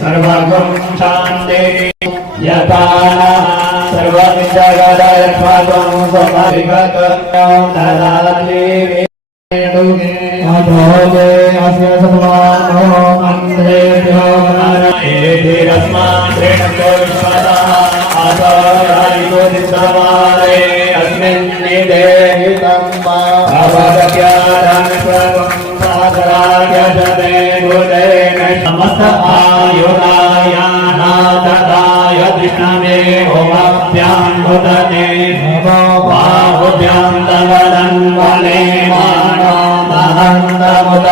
सर्वगुण शांति यथाना सर्वमिच्छागदायत्वात्मं स्वभाविकत्वं ददाति अधोजे अस्य सम्मानो मन्त्रेभ्यो नारायणेभिरस्मान् श्रेणो विश्वतः आचार्यायिको सिद्धमारे अस्मिन् निदेहितं भवत्यारान्स्वं साधराय जते गुणेन समस्त आयुरायानातदाय कृष्णमे ओमभ्यान्मुदते बाहुभ्यां तवदन् वने मानो महन्तमुद